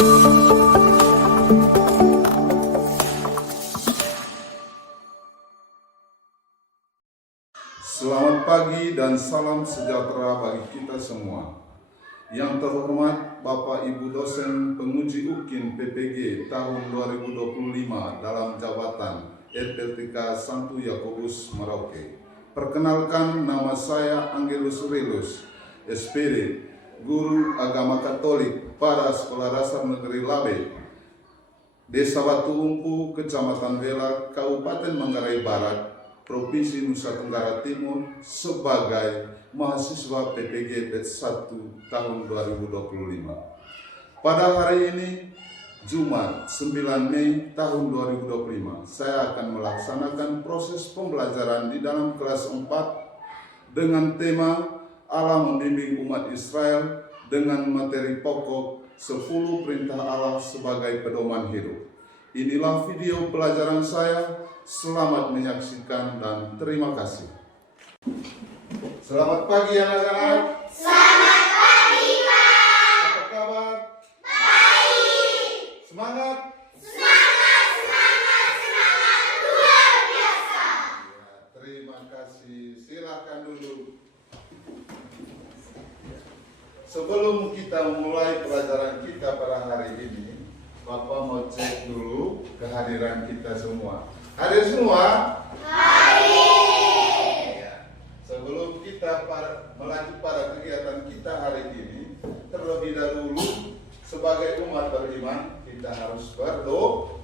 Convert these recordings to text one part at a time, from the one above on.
Selamat pagi dan salam sejahtera bagi kita semua. Yang terhormat Bapak Ibu dosen penguji UKIN PPG tahun 2025 dalam jabatan LPTK Santo Yakobus Merauke. Perkenalkan, nama saya Angelus Relus, SPD, Guru Agama Katolik pada Sekolah Dasar Negeri Labe, Desa Batu Umpu, Kecamatan Bela, Kabupaten Manggarai Barat, Provinsi Nusa Tenggara Timur sebagai mahasiswa PPG Batch 1 tahun 2025. Pada hari ini, Jumat 9 Mei tahun 2025, saya akan melaksanakan proses pembelajaran di dalam kelas 4 dengan tema Allah membimbing umat Israel dengan materi pokok 10 perintah Allah sebagai pedoman hidup. Inilah video pelajaran saya. Selamat menyaksikan dan terima kasih. Selamat pagi anak-anak. Selamat pagi, Pak. Apa kabar? Baik. Semangat. Semangat, semangat, semangat luar biasa. Ya, terima kasih. Silakan dulu. Sebelum kita memulai pelajaran kita pada hari ini, Bapak mau cek dulu kehadiran kita semua. Hadir semua? Hadir. Ya. Sebelum kita melaju pada kegiatan kita hari ini, terlebih dahulu sebagai umat beriman kita harus berdoa.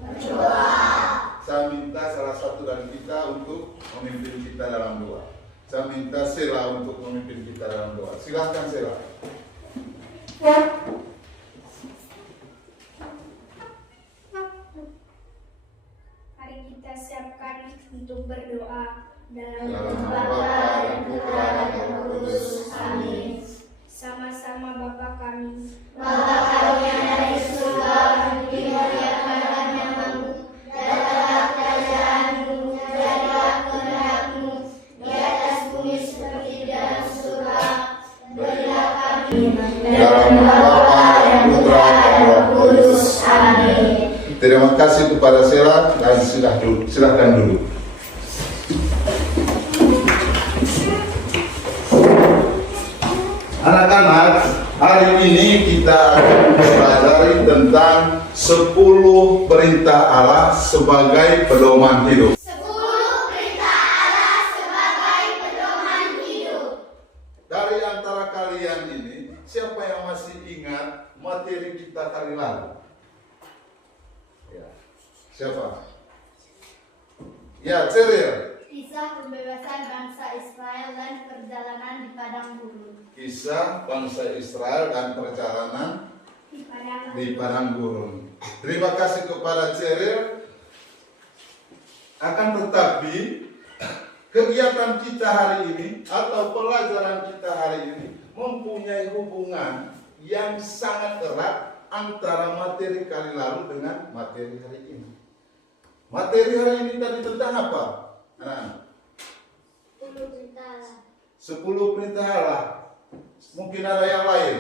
Saya minta salah satu dari kita untuk memimpin kita dalam doa. Saya minta Sela untuk memimpin kita dalam doa. Silahkan Sela. Mari kita siapkan untuk berdoa dalam Dalam nama nama Bapa Bapa dan Putra dan Roh Kudus. Amin. Sama-sama Bapa kami, Bapa kami yang ada di surga, dimuliakan namamu, datanglah kerajaanmu, jadilah kehendakmu di atas bumi seperti di dalam surga. Berilah kami Dalam nama Bapa dan Putra dan Roh Kudus. Amin. Terima kasih kepada Sela dan silakan dulu. Anak-anak, hari ini kita akan mempelajari tentang 10 perintah Allah sebagai pedoman hidup. 10 perintah Allah sebagai pedoman hidup. Dari antara kalian ini, siapa yang masih ingat materi kita kali lalu? Ya. Siapa? Ya, Ceril. Kisah pembebasan bangsa Israel dan perjalanan di padang gurun. Kisah bangsa Israel dan perjalanan di padang gurun. Terima kasih kepada Ceril. Akan tetapi kegiatan kita hari ini atau pelajaran kita hari ini mempunyai hubungan yang sangat erat antara materi kali lalu dengan materi hari ini. Materi hari ini tadi tentang apa? Anak-anak? 10 perintah Allah 10 perintah Allah. Mungkin ada yang lain.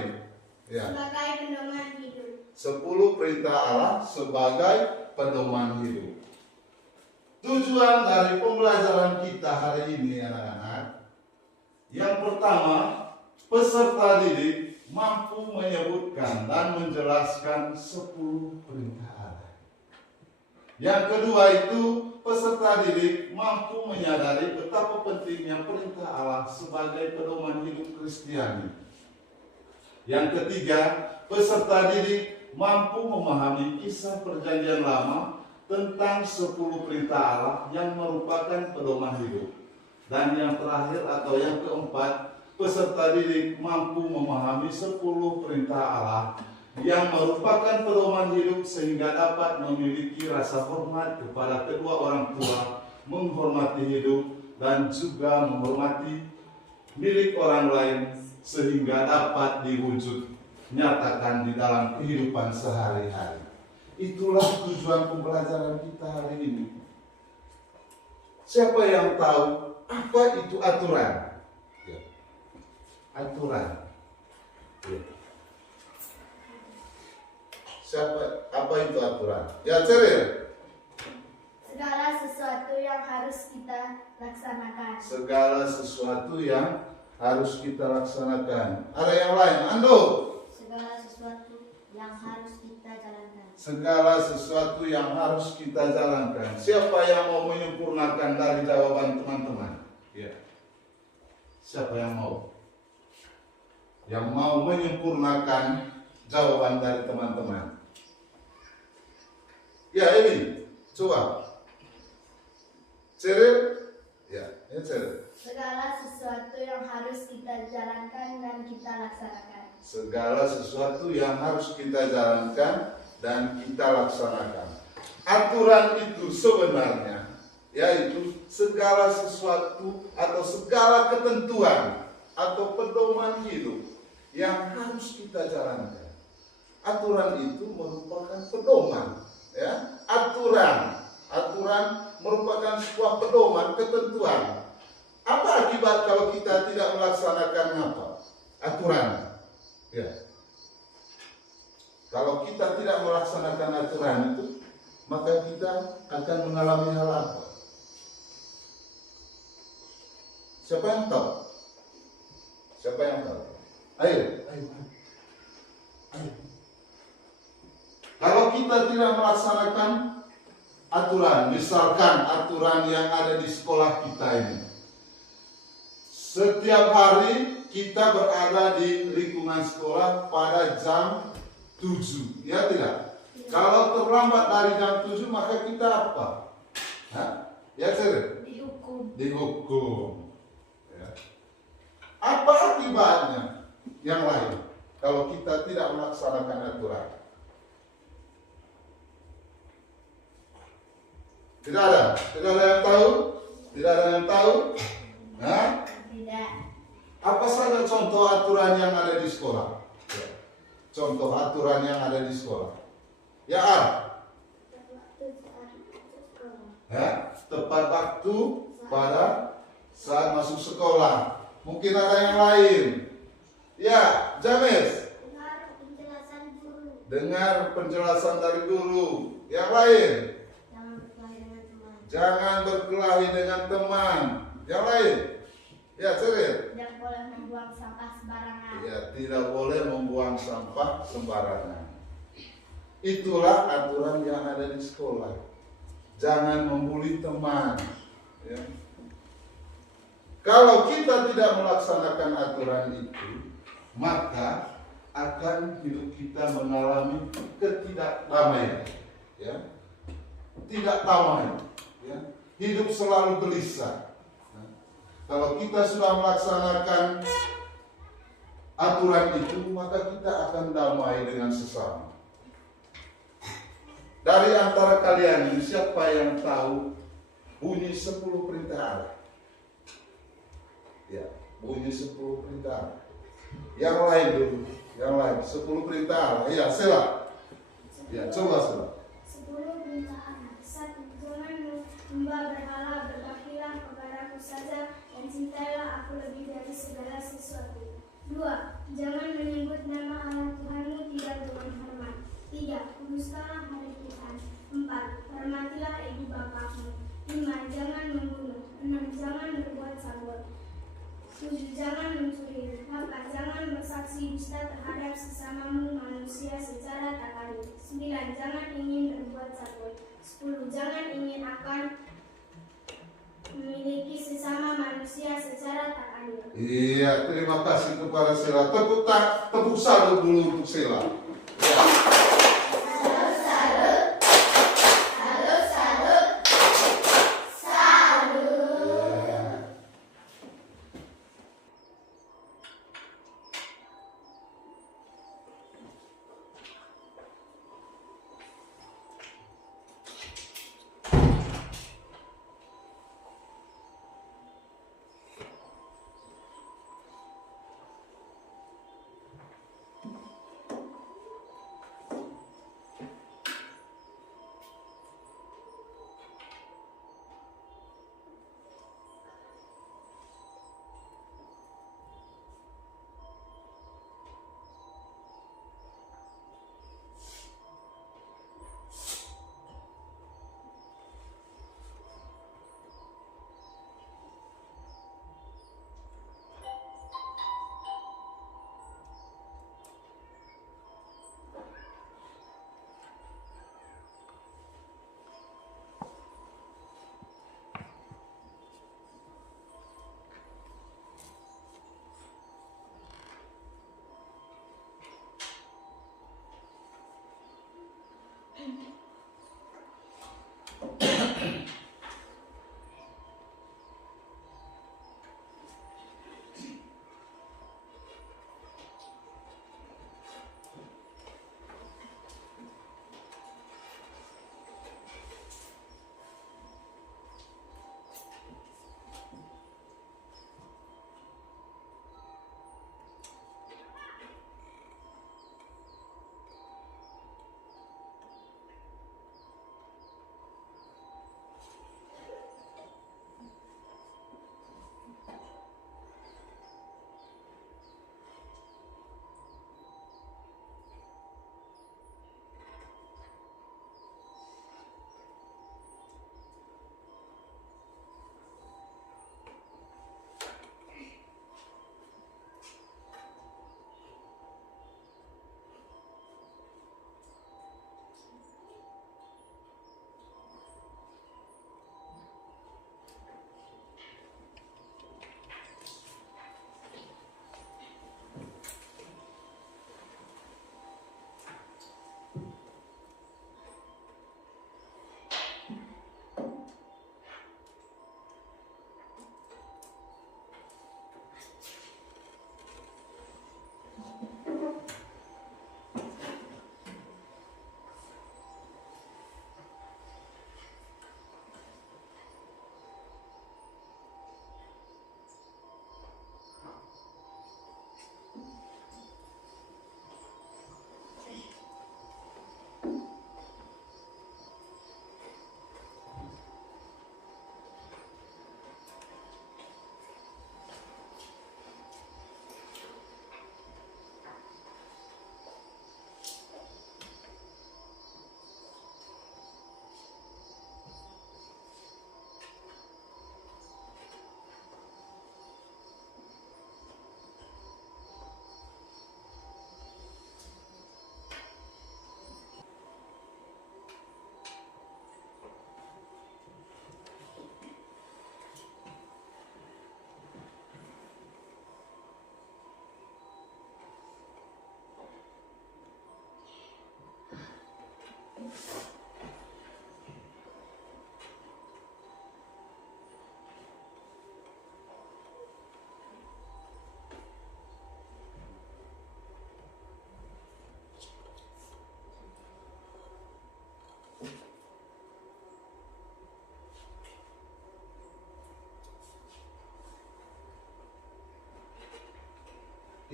Ya. sebagai pedoman hidup. 10 perintah Allah sebagai pedoman hidup. Tujuan dari pembelajaran kita hari ini anak-anak, yang pertama, peserta didik mampu menyebutkan dan menjelaskan 10 perintah Allah. Yang kedua itu, peserta didik mampu menyadari betapa pentingnya perintah Allah sebagai pedoman hidup Kristiani. Yang ketiga, peserta didik mampu memahami kisah perjanjian lama tentang 10 perintah Allah yang merupakan pedoman hidup. Dan yang terakhir atau yang keempat, peserta didik mampu memahami 10 perintah Allah yang merupakan pedoman hidup sehingga dapat memiliki rasa hormat kepada kedua orang tua, menghormati hidup, dan juga menghormati milik orang lain sehingga dapat diwujud nyatakan di dalam kehidupan sehari-hari. Itulah tujuan pembelajaran kita hari ini. Siapa yang tahu apa itu aturan? Ya. Aturan. Ya. Apa itu aturan? Ya, Ceril. Segala sesuatu yang harus kita laksanakan. Segala sesuatu yang harus kita laksanakan. Ada yang lain? Ando. Segala sesuatu yang harus kita jalankan. Segala sesuatu yang harus kita jalankan. Siapa yang mau menyempurnakan dari jawaban teman-teman? Ya. Siapa yang mau? Yang mau menyempurnakan jawaban dari teman-teman? Ya, ini. Coba. Ceril? Ya, Ceril. Segala sesuatu yang harus kita jalankan dan kita laksanakan. Segala sesuatu yang harus kita jalankan dan kita laksanakan. Aturan itu sebenarnya yaitu segala sesuatu atau segala ketentuan atau pedoman hidup yang harus kita jalankan. Aturan itu merupakan pedoman, ya. Aturan merupakan sebuah pedoman, ketentuan. Apa akibat kalau kita tidak melaksanakan apa? Aturan. Ya. Kalau kita tidak melaksanakan aturan itu, maka kita akan mengalami hal apa? Siapa yang tahu? Siapa yang tahu? Ayo. Kalau kita tidak melaksanakan aturan, misalkan aturan yang ada di sekolah kita ini, setiap hari kita berada di lingkungan sekolah pada jam 7, ya tidak? Kalau terlambat dari jam 7 maka kita apa? Ya, Sir? Dihukum. Ya. Apa akibatnya yang lain kalau kita tidak melaksanakan aturan? Tidak ada yang tahu? Tidak ada yang tahu? Tidak. Apa saja contoh aturan yang ada di sekolah? Ya. Contoh aturan yang ada di sekolah. Ya, tepat waktu pada saat masuk sekolah. Mungkin ada yang lain. Ya, James. Dengar penjelasan guru. Dengar penjelasan dari guru. Yang lain. Jangan berkelahi dengan teman. Yang lain. Ya, Ceril. Tidak boleh membuang sampah sembarangan. Ya, tidak boleh membuang sampah sembarangan. Itulah aturan yang ada di sekolah. Jangan membuli teman. Ya. Kalau kita tidak melaksanakan aturan itu, maka akan hidup kita mengalami ketidakdamaian. Ya. Tidak damai. Ya. Hidup selalu gelisah. Kalau kita sudah melaksanakan aturan itu, maka kita akan damai dengan sesama. Dari antara kalian ini, siapa yang tahu bunyi 10 perintah Allah? Ya, bunyi 10 perintah Allah. Yang lain dulu, yang lain 10 perintah Allah. Ya, Sela. Ya, coba Sela. 10 perintah Allah. 1. Jangan menyembah berhala, berbaktilah kepadaku saja, dan cintailah aku lebih dari segala sesuatu. 2. Jangan menyebut nama Allah Tuhanmu tidak dengan hormat. 3. Kuduskanlah hari Tuhan. 4. Hormatilah ibu bapakmu. 5. Jangan membunuh. 6. Jangan berbuat cabul. 7. Jangan mencuri. 8. Jangan bersaksi dusta terhadap sesamamu manusia secara tak adil. 9. Jangan ingin berbuat cabul. 10. Jangan ingin akan memiliki sesama manusia secara tak adil. Iya, terima kasih kepada Sela. Tepuk salut dulu untuk Sela. Ya.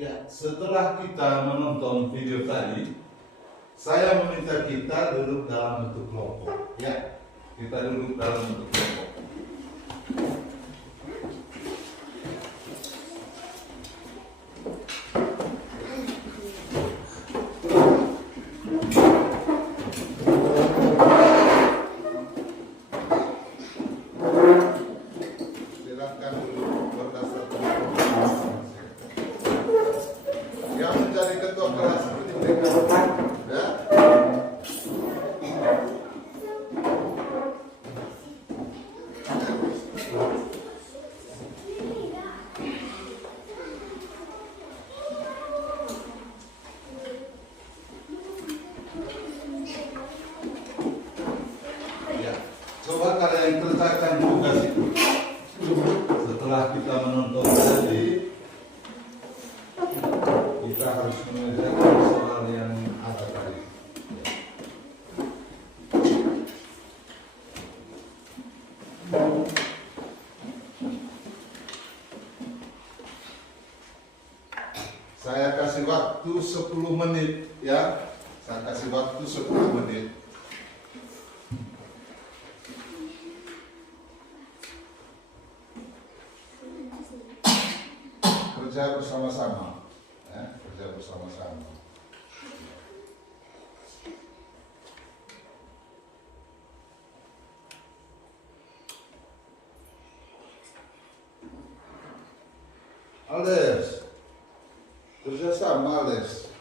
Ya, setelah kita menonton video tadi, saya meminta kita duduk dalam bentuk kelompok. Ya, kita duduk dalam bentuk kelompok. Silakan duduk berdasarkan yang menjadi ketua kelas seperti mereka. Ya. Ya. Coba kalian kerjakan tugas itu. Setelah kita menonton tadi, kita harus mengerjakan soal yang ada tadi. Saya kasih waktu 10 menit ya. Saya kasih waktu 10 menit. Kerja bersama-sama. Ya, kerja bersama-sama. Ales, kerjasama Ales.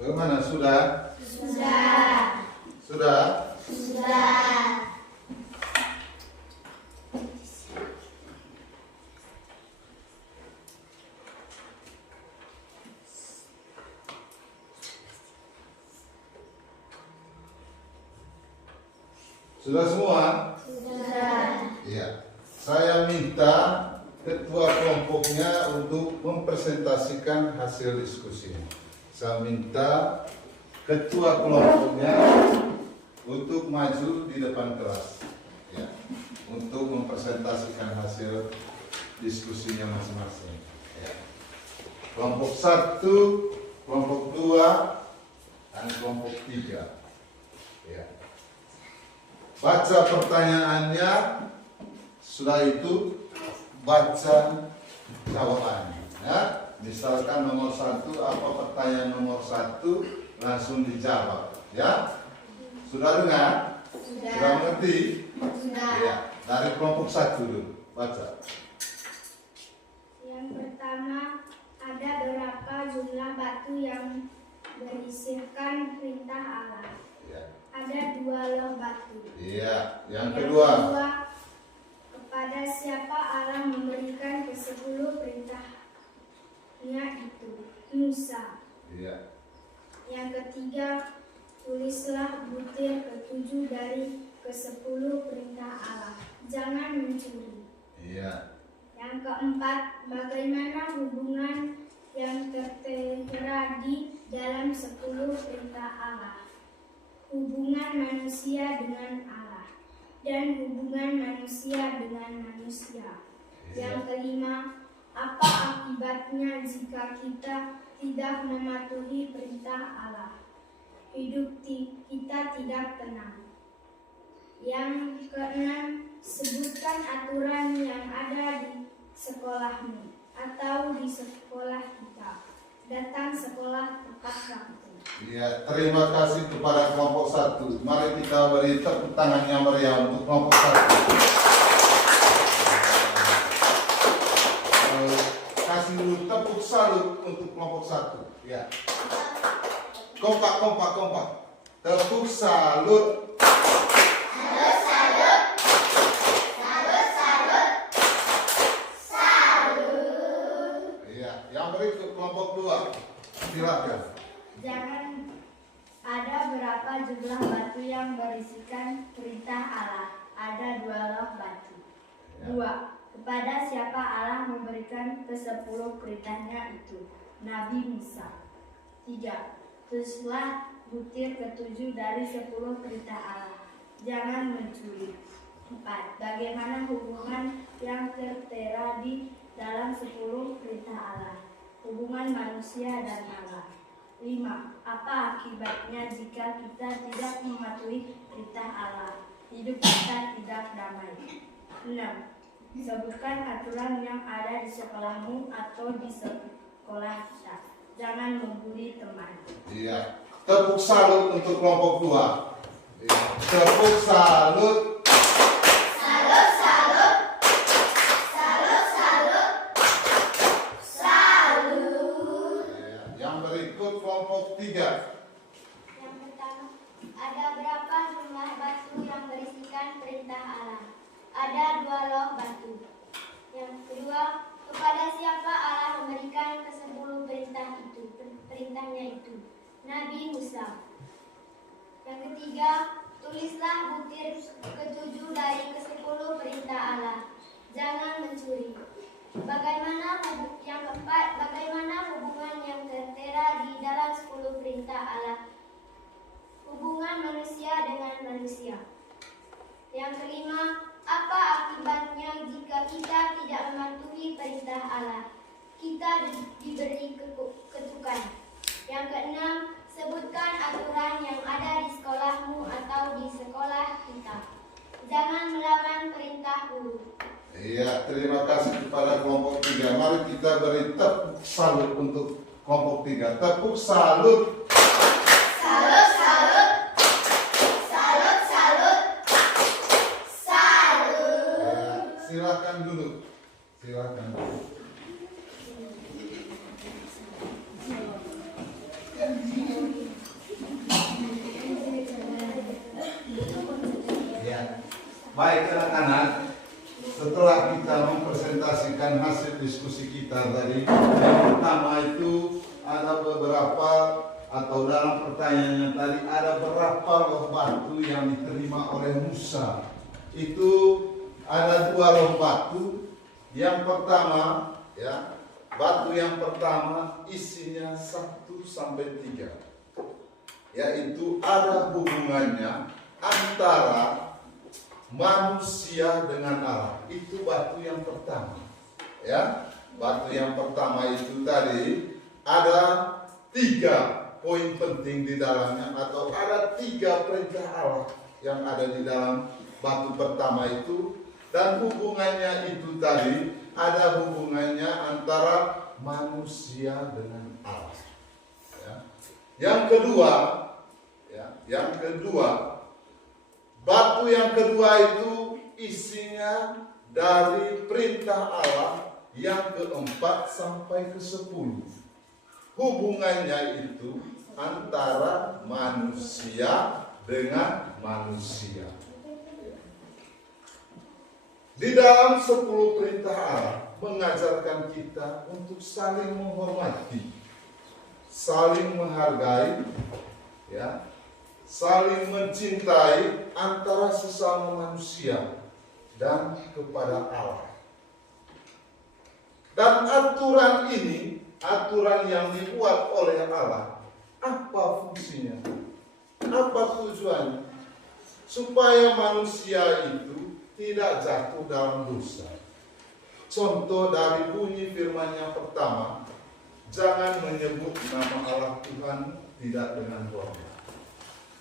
Bagaimana? Sudah? Sudah. Sudah? Sudah. Sudah semua? Sudah. Iya. Saya minta ketua kelompoknya untuk mempresentasikan hasil diskusinya. Saya minta ketua kelompoknya untuk maju di depan kelas, ya, untuk mempresentasikan hasil diskusinya masing-masing. Ya. Kelompok 1, kelompok 2, dan kelompok 3. Ya. Baca pertanyaannya, sudah itu baca jawabannya. Ya. Misalkan nomor 1, apa pertanyaan nomor 1, langsung dijawab. Ya, sudah dengar? Sudah mengerti? Sudah. Ya. Dari kelompok 1 dulu, baca. Yang pertama, ada berapa jumlah batu yang berisikan perintah Allah? Ya. Ada 2 loh batu. Iya. Yang Yang kedua, kepada siapa Allah memberikan ke-10 perintahnya itu? Musa. iya. Yang ketiga, tulislah butir ke-7 dari ke ke-10 perintah Allah. Jangan mencuri. Iya. Yang keempat, bagaimana hubungan yang tertera di dalam 10 perintah Allah. Hubungan manusia dengan Allah dan hubungan manusia dengan manusia. Yang kelima, apa akibatnya jika kita tidak mematuhi perintah Allah? Hidup kita tidak tenang. Yang keenam, sebutkan aturan yang ada di sekolahmu atau di sekolah kita. Datang sekolah tepat waktu. Iya, terima kasih kepada kelompok 1. Mari kita beri tepuk tangannya meriah untuk kelompok 1. Kasih dulu tepuk salut untuk kelompok 1. Ya. Kompak. Tepuk salut. Iya, yang berikut kelompok 2. Silakan. Jangan ada berapa jumlah batu yang berisikan perintah Allah. Ada 2 loh batu. 2. Kepada siapa Allah memberikan ke-10 perintahnya itu? Nabi Musa. 3. Tulislah butir ke-7 dari 10 perintah Allah. Jangan mencuri. 4. Bagaimana hubungan yang tertera di dalam 10 perintah Allah? Hubungan manusia dan Allah. 5. Apa akibatnya jika kita tidak mematuhi perintah Allah? Hidup kita tidak damai. 6. Sebutkan aturan yang ada di sekolahmu atau di sekolah kita. Jangan membuli teman. Iya. Tepuk salut untuk kelompok 2. Iya. Tepuk salut. Iya. Yang berikut kelompok 3. Yang pertama, ada berapa jumlah batu yang berisikan perintah Allah? Ada 2 loh batu. Yang kedua, kepada siapa Allah memberikan ke-10 perintahnya itu? Nabi Musa. Yang ketiga, tulislah butir ke-7 dari ke-10 perintah Allah. Jangan mencuri. Yang keempat, bagaimana hubungan yang tertera di dalam 10 perintah Allah? Hubungan manusia dengan manusia. Yang kelima, apa akibatnya jika kita tidak mematuhi perintah Allah? Kita diberi ketukan. Yang keenam, sebutkan aturan yang ada di sekolahmu atau di sekolah kita. Jangan melawan perintah guru. Iya, terima kasih kepada kelompok 3. Mari kita beri tepuk salut untuk kelompok 3. Tepuk salut. Silakan dulu. Ya. Baik anak-anak, setelah kita mempresentasikan hasil diskusi kita tadi, yang pertama itu ada beberapa atau dalam pertanyaannya tadi ada berapa loh batu yang diterima oleh Musa. Itu ada 2 loh batu. Yang pertama, ya, batu yang pertama isinya 1 sampai 3. Yaitu ada hubungannya antara manusia dengan Allah. Itu batu yang pertama. Ya, batu yang pertama itu tadi ada 3 poin penting di dalamnya, atau ada 3 perintah Allah yang ada di dalam batu pertama itu. Dan hubungannya itu tadi ada hubungannya antara manusia dengan Allah. Ya. Yang kedua, batu yang kedua itu isinya dari perintah Allah yang ke-4 sampai ke-10. Hubungannya itu antara manusia dengan manusia. Di dalam 10 perintah Allah mengajarkan kita untuk saling menghormati, saling menghargai, ya, saling mencintai antara sesama manusia dan kepada Allah. Dan aturan ini, aturan yang dibuat oleh Allah, apa fungsinya? Apa tujuannya? Supaya manusia itu tidak jatuh dalam dosa. Contoh dari bunyi firman yang pertama, jangan menyebut nama Allah Tuhan tidak dengan bohong.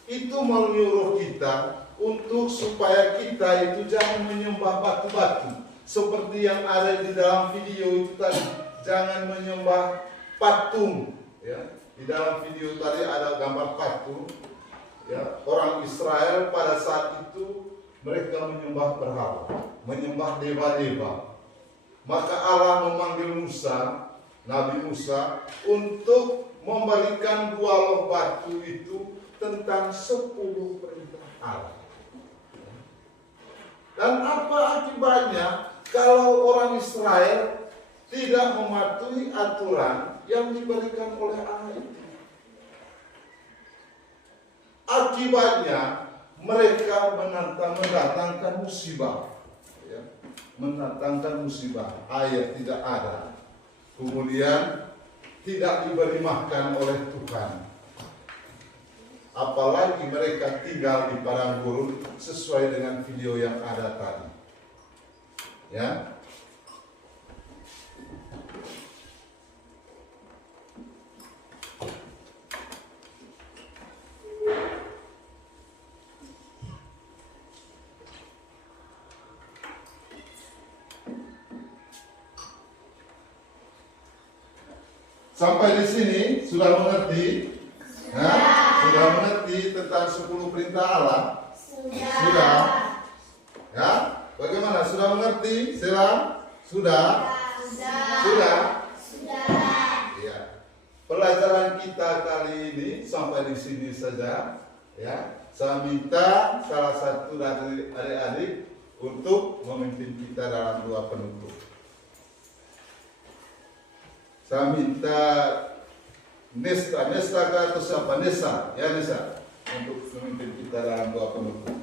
Itu menyuruh kita untuk supaya kita itu jangan menyembah batu-batu. Seperti yang ada di dalam video itu tadi, jangan menyembah patung. Ya. Di dalam video tadi ada gambar patung. Ya. Orang Israel pada saat itu mereka menyembah berhala, menyembah dewa-dewa. Maka Allah memanggil Musa, Nabi Musa, untuk memberikan 2 loh batu itu tentang 10 perintah Allah. Dan apa akibatnya kalau orang Israel tidak mematuhi aturan yang diberikan oleh Allah itu? Akibatnya mereka mendatangkan musibah. Mendatangkan musibah, air tidak ada, kemudian tidak diberi makan oleh Tuhan. Apalagi mereka tinggal di padang gurun sesuai dengan video yang ada tadi. Ya. Sampai di sini sudah mengerti? Sudah mengerti tentang 10 perintah Allah? Sudah. Ya? Bagaimana? Sudah mengerti? Sudah? Sudah? Ya. Pelajaran kita kali ini sampai di sini saja. Ya. Saya minta salah satu dari adik-adik untuk memimpin kita dalam doa penutup. Saya minta Nesta atau siapa? Nesa, ya Nesa, untuk memimpin kita dalam doa penutup.